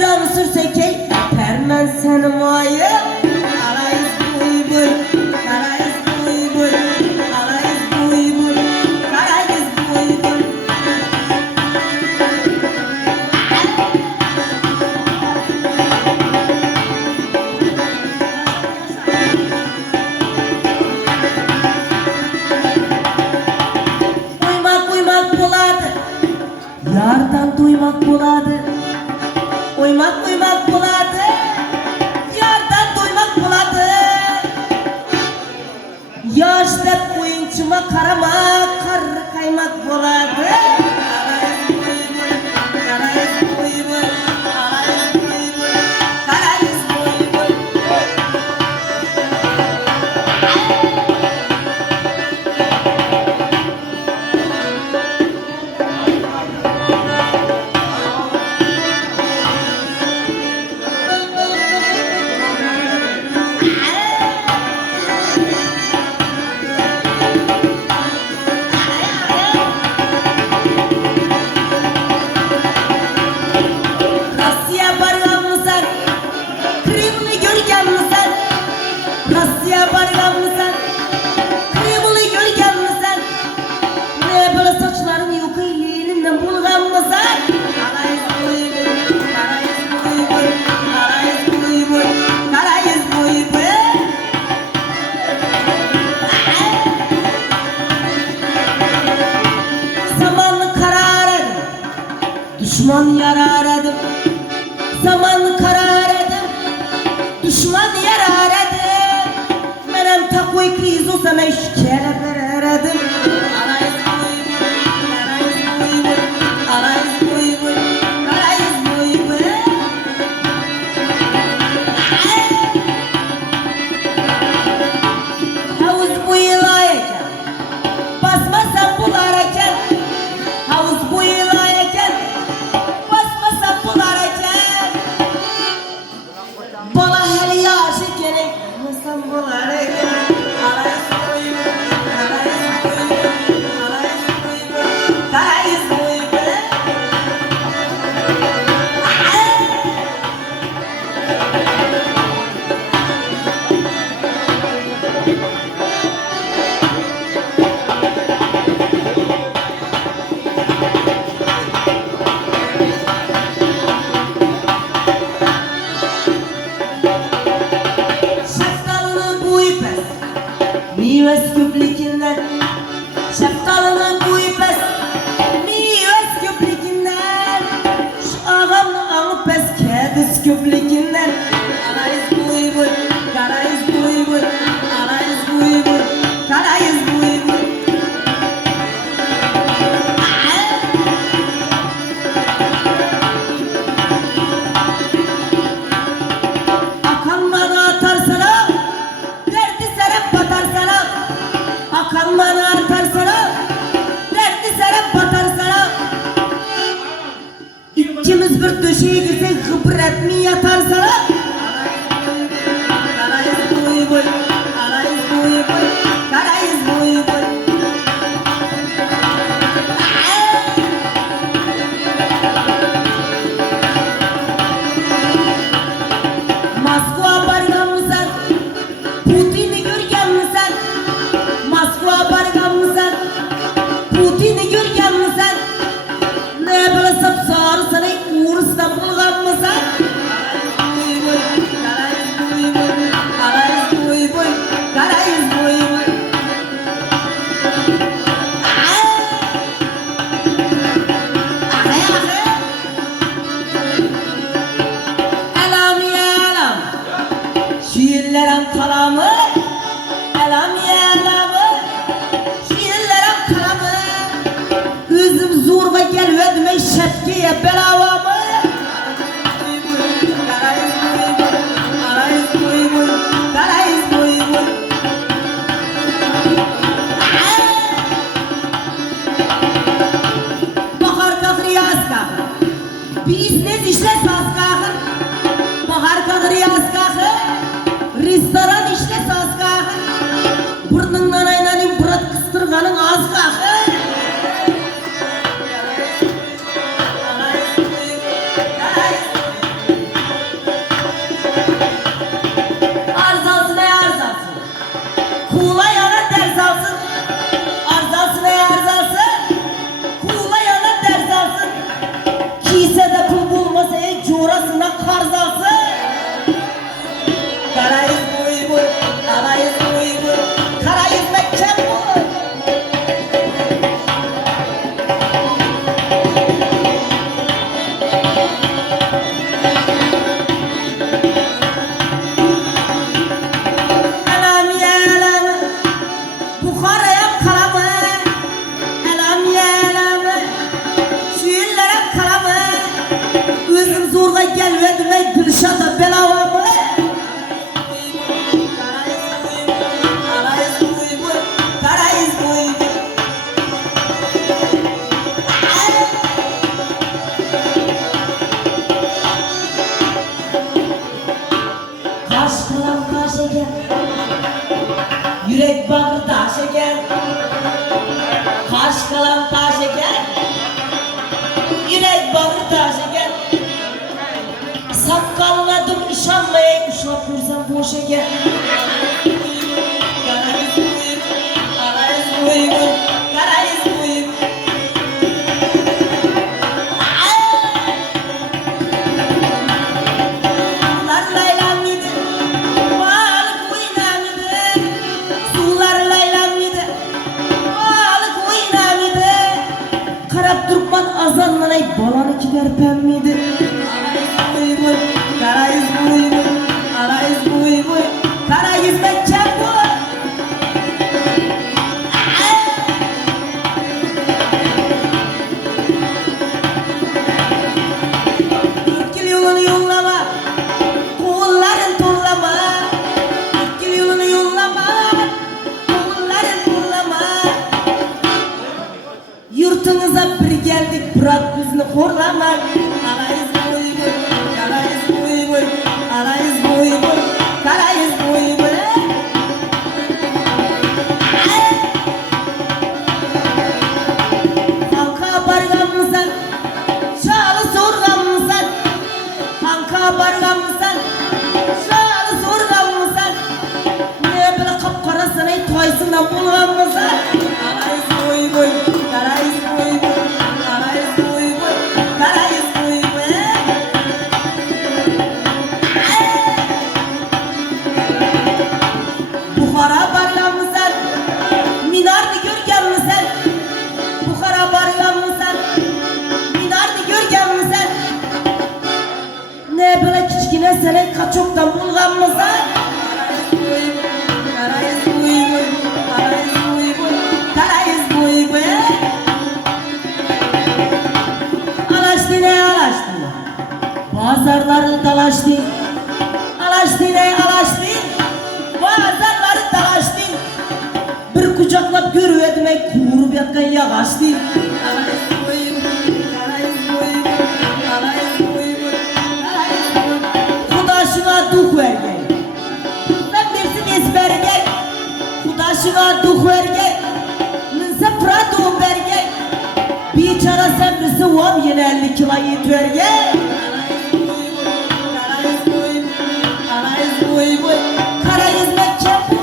ayran sürsek permen senin ayı. Arayız buyur, arayız buyur, arayız buyur, arayız buyur. Uymak buladı, yardan duymak buladı. Uymak buladı, yardan duymak buladı. Yaş dep oyunçuma karama, kar kaymak buladı. Arayız buyur, arayız buyur, arayız buyur, arayız buyur. Rusya bargamızdan, Krimli görgenmizden. Rusya bargamızdan, Krimli görgenmizden. Ne böyle saçların yok elinden bulgamızdan. Arayız buyur, arayız buyur, arayız buyur, arayız buyur. Zamanlı karar edim, düşman yarar edim. Zamanlı karar edim, düşman yarar edim. Menem takoy kriz olsam eşkere verer edim. Arayız buyur, arayız buyur, arayız buyur, arayız buyur. Havuz buyulayken, basmasam bularken. Havuz buyulayken, basmasam bularken. gelmedim ey Dilşat'a belavamı. Kaş kalam kaş eken, yürek bağrı taş eken. Kaş kalam taş eken, yürek bağrı taş eken. Sakalına dur işanmayın, uşak görsen boş eken. Azanlar ey balanı gider pemmiydi. Kara yüz buy buy, kara yüz buy buy, kara yüz mekken buy. İkil yolunu yollama, kolların tollama. İkil yolunu yollama, kolların tollama. Yurtunuza bir geldik, bırak yüzünü horlama. Arayız boy boy, arayız boy boy, arayız boy boy, arayız boy boy. Kanka bargan mısın? Şalı sorgan mısın? Kanka bargan mısın? Şalı sorgan mısın? Ne böyle kapkarasın ey toysuna bulgan mısın? Arayız boy boy, arayız boy boy. Bukhara bargan mısın? Minardı görgen mısın? Bukhara bargan mısın? Minardı görgen mısın? Ne böyle küçükine seni kaçoktan bulgan mısın? Karayız boy boy, karayız boy boy, karayız boy boy. Alaştın ey alaştın, pazarları dalaştın. Alaştın ey alaştın, pazarları dalaştın. Bir kucaklap görüverdim ey kuğurup yatkan yağaçtın. Karayız boy boy, karayız boy boy, karayız boy boy, karayız boy boy. Kudaşına duh vergey, sen birsin ezbergey. Kudaşına duh vergey, minse prato vergey. Biçara sen birisi vam yine 50 kilo yet vergey. Karayız boy boy, karayız boy boy, karayız mekken boy.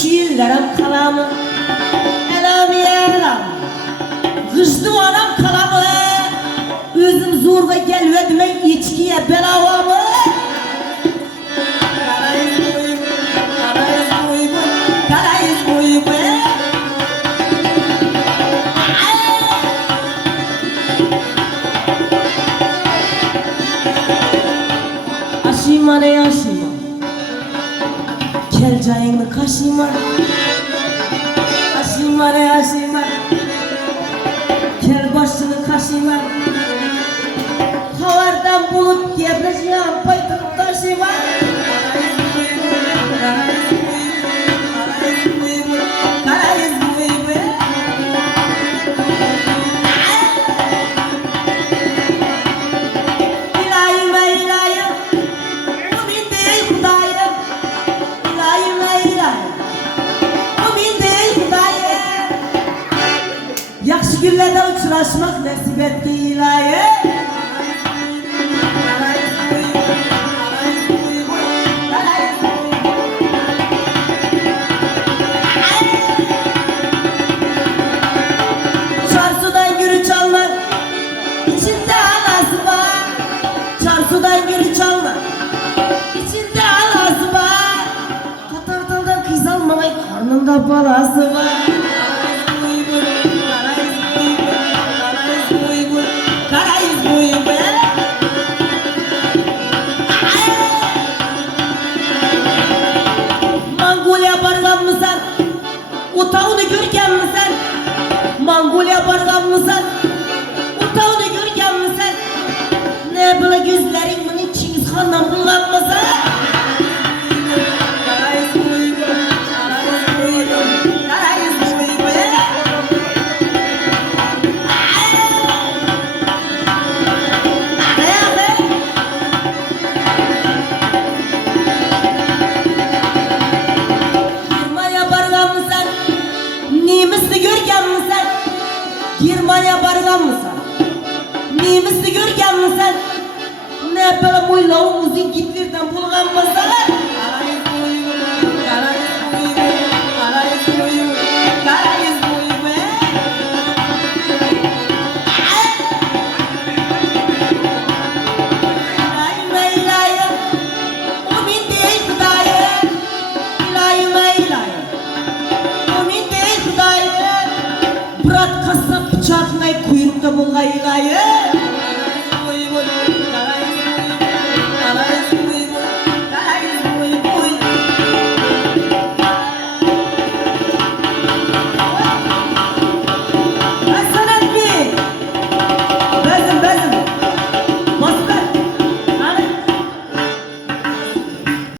Şiirlerim kalamı, elam ya elam. Kıştı anam kalamı, özüm zorga gelmedim ey içkiye belavamı. Karayız boy boy, karayız boy boy, karayız boy boy. Aşima ne aşima, kel cayını kaşima. Aşima ne aşima, kel başını kaşima. Havardan bulup gebreceğim paytırıp taşıma. Karayız boy boy, karayız boy boy, karayız boy boy. İlahim ey ilahim, mümin değil Hudayım. İlahim ey ilahim, mümin değil Hudayım. Yakşı günlerde uçraşmak nasip etti ilahim. Çarsudan gürü çalmak, içinde alası var. Çarsudan gürü çalmak, içinde alası var. Katardan kız almamak, karnında balası var. görgenmisən? Mongoliya barğanmısan? Utağını görgenmisən? Ne böyle gözlerin bunu Çingiz Han'dan bulganmısan? Germaniya barganmısan? Nemisni görgenmisan? Ne böyle mo'ylovingizning Gitlerdan bulganmısan? Bırak kasap bıçağına kuyrukta bulgayı.